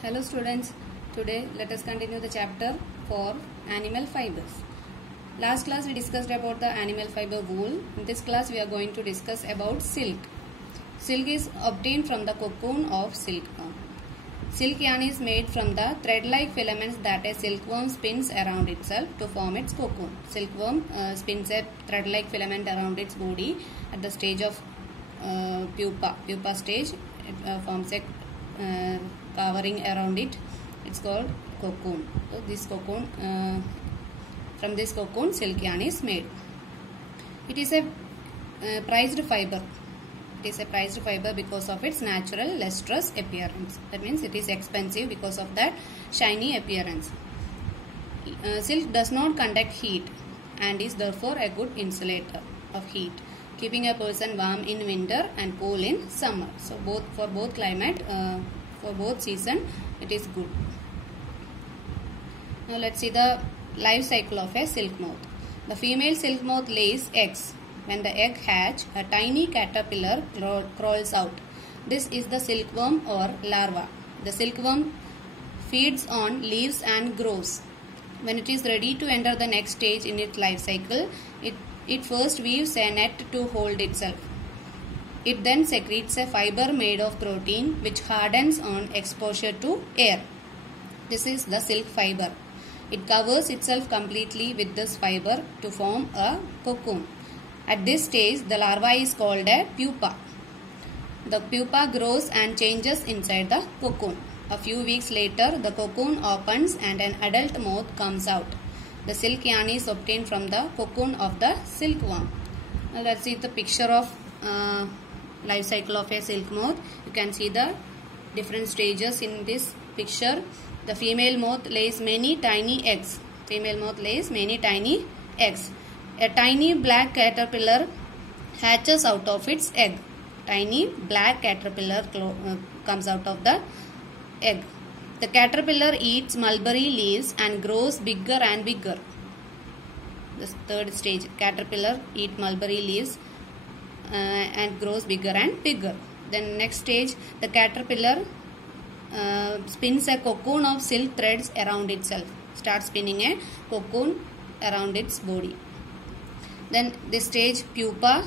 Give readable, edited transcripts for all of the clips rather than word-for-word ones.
Hello students, today let us continue the chapter for animal fibers. Last class we discussed about the animal fiber wool. In this class we are going to discuss about silk. Silk is obtained from the cocoon of silkworm. Silk yarn is made from the thread-like filaments that a silkworm spins around itself to form its cocoon. Silkworm spins a thread-like filament around its body at the stage of pupa stage. It forms a covering around it. It's called cocoon. So this cocoon, from this cocoon silk yarn is made. It is a prized fiber. It is a prized fiber because of its natural lustrous appearance. That means it is expensive because of that shiny appearance. Silk does not conduct heat and is therefore a good insulator of heat, keeping a person warm in winter and cool in summer. So for both climate, for both season, it is good. Now let's see the life cycle of a silk moth. The female silk moth lays eggs. When the egg hatch, a tiny caterpillar crawls out. This is the silkworm or larva. The silkworm feeds on leaves and grows. When it is ready to enter the next stage in its life cycle, it first weaves a net to hold itself. It then secretes a fiber made of protein which hardens on exposure to air. This is the silk fiber. It covers itself completely with this fiber to form a cocoon. At this stage, the larva is called a pupa. The pupa grows and changes inside the cocoon. A few weeks later, the cocoon opens and an adult moth comes out. The silk yarn is obtained from the cocoon of the silkworm. Now let's see the picture of life cycle of a silk moth. You can see the different stages in this picture. The female moth lays many tiny eggs. Female moth lays many tiny eggs. A tiny black caterpillar hatches out of its egg. Tiny black caterpillar comes out of the egg. The caterpillar eats mulberry leaves and grows bigger and bigger. This third stage, caterpillar eats mulberry leaves and grows bigger and bigger. Then next stage, the caterpillar spins a cocoon of silk threads around itself. Starts spinning a cocoon around its body. Then this stage pupa,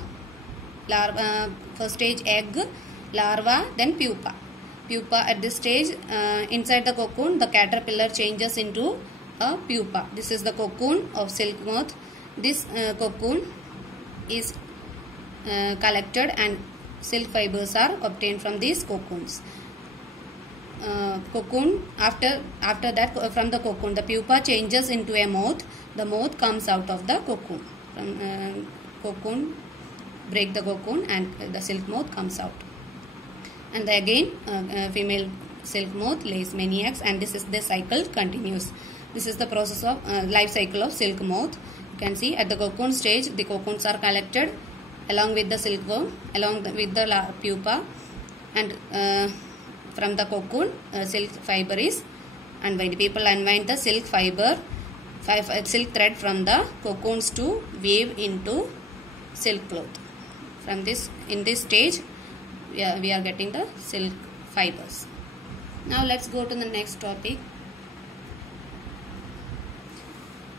larva, first stage egg, larva, then pupa. Pupa at this stage, inside the cocoon, the caterpillar changes into a pupa. This is the cocoon of silk moth. This cocoon is collected and silk fibers are obtained from these cocoons. Cocoon, after that, from the cocoon, the pupa changes into a moth. The moth comes out of the cocoon. From cocoon, break the cocoon and the silk moth comes out. And again, female silk moth lays many eggs, and this cycle continues. This is the process of life cycle of silk moth. You can see at the cocoon stage, the cocoons are collected along with the silkworm, with the pupa, and from the cocoon, silk fiber is unwound. People unwind the silk fiber, silk thread from the cocoons to weave into silk cloth. From this, in this stage, we are getting the silk fibers. Now let's go to the next topic.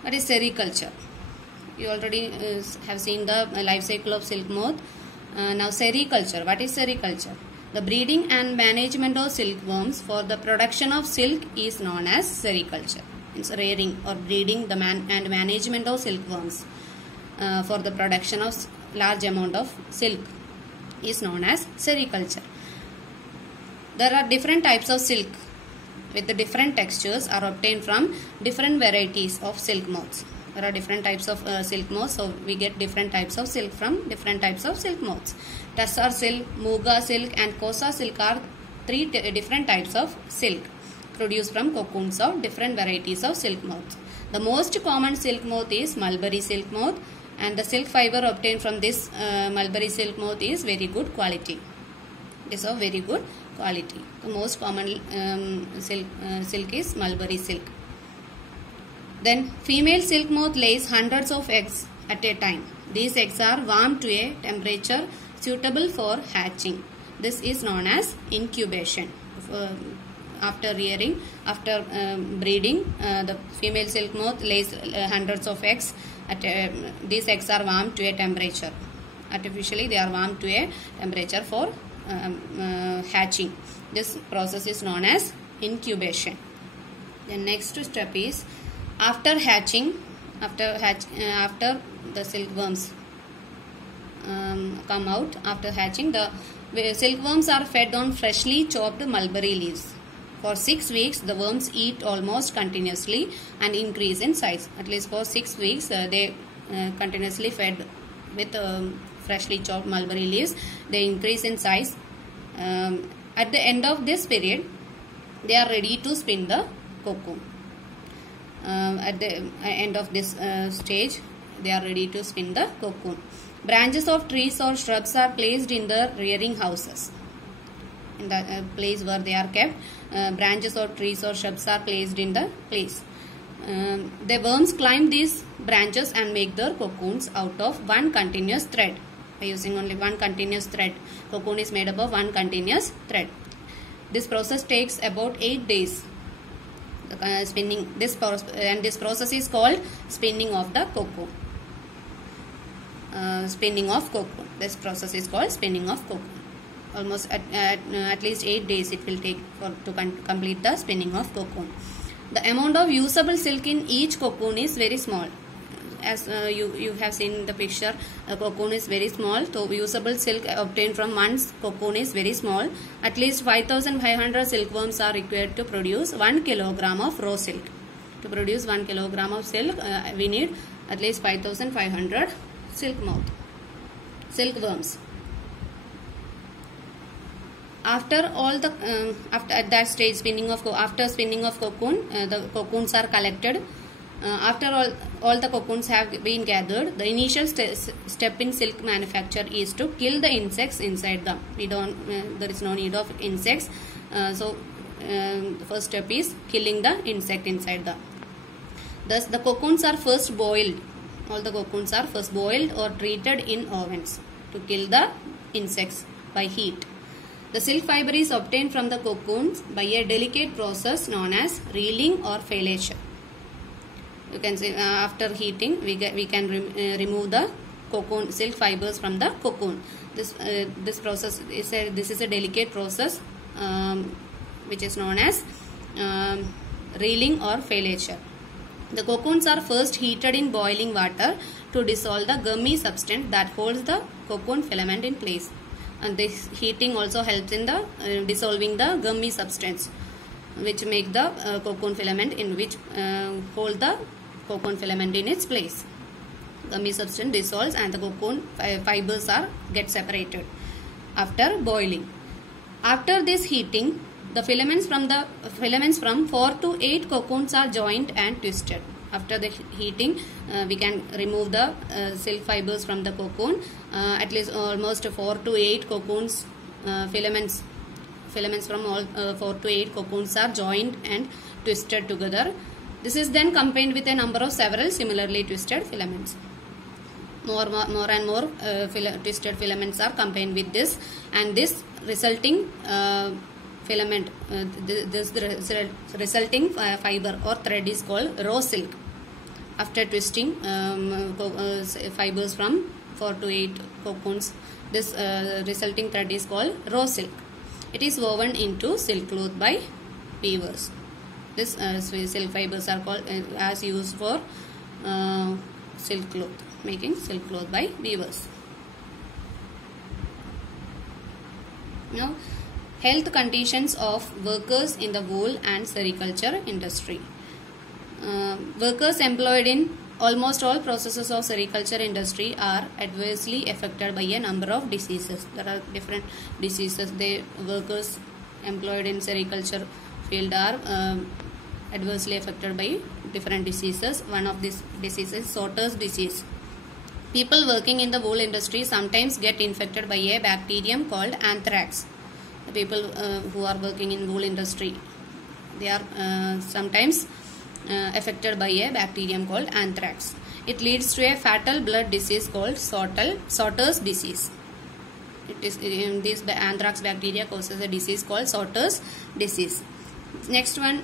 What is sericulture? You already have seen the life cycle of silk moth. Now sericulture. What is sericulture? The breeding and management of silkworms for the production of silk is known as sericulture. It's rearing or breeding the and management of silkworms for the production of large amount of silk is known as sericulture. There are different types of silk with the different textures are obtained from different varieties of silk moths. There are different types of silk moths, so we get different types of silk from different types of silk moths. Tussar silk, Muga silk and Kosa silk are three different types of silk produced from cocoons of different varieties of silk moths. The most common silk moth is mulberry silk moth, and the silk fiber obtained from this mulberry silk moth is very good quality. It is of very good quality. The most common silk is mulberry silk. Then female silk moth lays hundreds of eggs at a time. These eggs are warmed to a temperature suitable for hatching. This is known as incubation. after rearing, after breeding, the female silk moth lays hundreds of eggs. These eggs are warmed to a temperature. Artificially, they are warmed to a temperature for hatching. This process is known as incubation. The next step is after hatching. After the silkworms come out after hatching, the silkworms are fed on freshly chopped mulberry leaves. For 6 weeks, the worms eat almost continuously and increase in size. At least for 6 weeks, they continuously fed with freshly chopped mulberry leaves. They increase in size. At the end of this period, they are ready to spin the cocoon. At the end of this stage, they are ready to spin the cocoon. Branches of trees or shrubs are placed in the rearing houses. In the place where they are kept, branches of trees or shrubs are placed in the place. The worms climb these branches and make their cocoons out of one continuous thread. By using only one continuous thread, cocoon is made up of one continuous thread. This process takes about 8 days. Spinning this process is called spinning of the cocoon. Spinning of cocoon. This process is called spinning of cocoon. Almost at least 8 days it will take to complete the spinning of cocoon. The amount of usable silk in each cocoon is very small. As you have seen the picture, a cocoon is very small. So usable silk obtained from one cocoon is very small. At least 5,500 silkworms are required to produce 1 kilogram of raw silk. To produce 1 kilogram of silk, we need at least 5,500 silkworms. After all the at that stage after spinning of cocoon, the cocoons are collected. After all the cocoons have been gathered, the initial step in silk manufacture is to kill the insects inside them. There is no need of insects. So the first step is killing the insect inside them. Thus, the cocoons are first boiled. All the cocoons are first boiled or treated in ovens to kill the insects by heat. The silk fiber is obtained from the cocoons by a delicate process known as reeling or filation. You can see after heating, we can remove the cocoon silk fibers from the cocoon. This process is a delicate process which is known as reeling or filation. The cocoons are first heated in boiling water to dissolve the gummy substance that holds the cocoon filament in place. And this heating also helps in the dissolving the gummy substance, which make the cocoon filament hold the cocoon filament in its place. Gummy substance dissolves and the cocoon fibers get separated after boiling. After this heating, the filaments from 4 to 8 cocoons are joined and twisted. After the heating, we can remove the silk fibers from the cocoon. At least almost 4 to 8 cocoons filaments from all 4 to 8 cocoons are joined and twisted together. This is then combined with a number of several similarly twisted filaments. More and more twisted filaments are combined with this, and this resulting filament, this resulting fiber or thread is called raw silk. After twisting fibers from 4 to 8 cocoons, this resulting thread is called raw silk. It is woven into silk cloth by weavers. This silk fibers are called as used for silk cloth, making silk cloth by weavers. Now, health conditions of workers in the wool and sericulture industry. Workers employed in almost all processes of sericulture industry are adversely affected by a number of diseases. There are different diseases. The workers employed in sericulture field are adversely affected by different diseases. One of these diseases is Sorter's disease. People working in the wool industry sometimes get infected by a bacterium called anthrax. The people who are working in wool industry, they are sometimes affected by a bacterium called anthrax. It leads to a fatal blood disease called Sorter's disease. This anthrax bacteria causes a disease called Sorter's disease. Next one,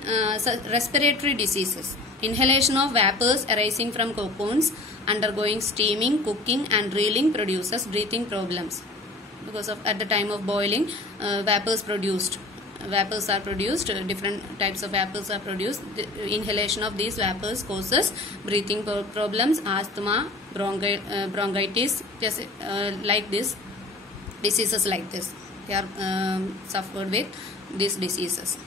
respiratory diseases. Inhalation of vapors arising from cocoons undergoing steaming, cooking and reeling produces breathing problems. Because of at the time of boiling, vapors are produced, different types of vapors are produced. The inhalation of these vapors causes breathing problems, asthma, bronchitis, just like this, diseases like this. They are suffered with these diseases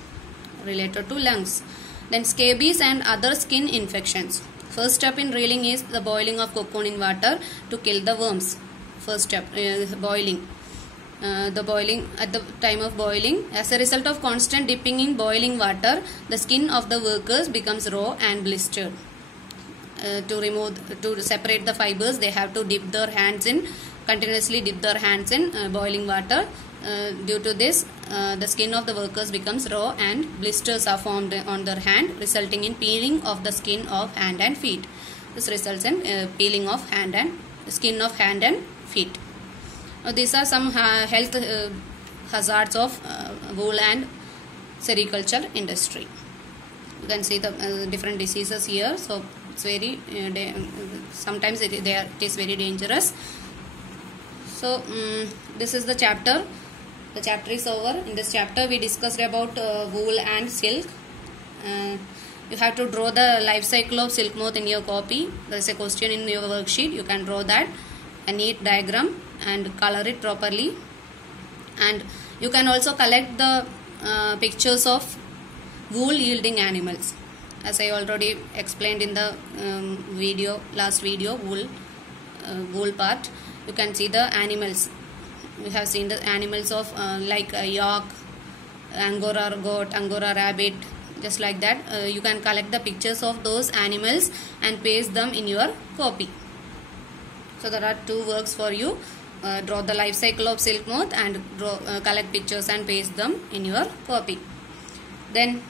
related to lungs. Then scabies and other skin infections. First step in reeling is the boiling of cocoon in water to kill the worms. First step, boiling. The boiling, at the time of boiling, as a result of constant dipping in boiling water, the skin of the workers becomes raw and blistered. To separate the fibers, they have to continuously dip their hands in boiling water. Due to this, the skin of the workers becomes raw and blisters are formed on their hand, resulting in peeling of the skin of hand and feet. This results in peeling of skin of hand and feet. These are some health hazards of wool and sericulture industry. You can see the different diseases here. So it's very sometimes it is very dangerous. So this is the chapter. The chapter is over. In this chapter we discussed about wool and silk. You have to draw the life cycle of silk moth in your copy. There is a question in your worksheet. You can draw that, a neat diagram, and color it properly. And you can also collect the pictures of wool yielding animals. As I already explained in the last video, wool part. You can see the animals. We have seen the animals of like a yak, Angora goat, Angora rabbit, just like that. You can collect the pictures of those animals and paste them in your copy. So there are two works for you. Draw the life cycle of silk moth and collect pictures and paste them in your copy. Then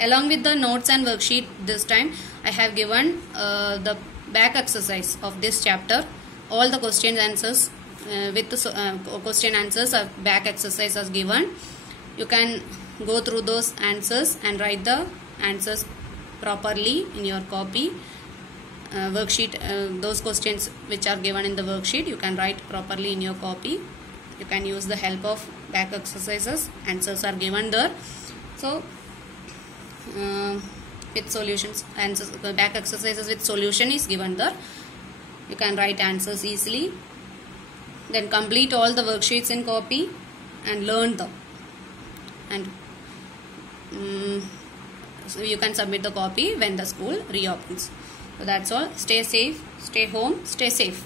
along with the notes and worksheet, this time I have given the back exercise of this chapter. All the question answers with the question answers of back exercise as given. You can go through those answers and write the answers properly in your copy. Worksheet, those questions which are given in the worksheet, you can write properly in your copy. You can use the help of back exercises. Answers are given there. So with solutions, answers, back exercises with solution is given there. You can write answers easily. Then complete all the worksheets in copy and learn them. And so you can submit the copy when the school reopens. So that's all. Stay safe, stay home, stay safe.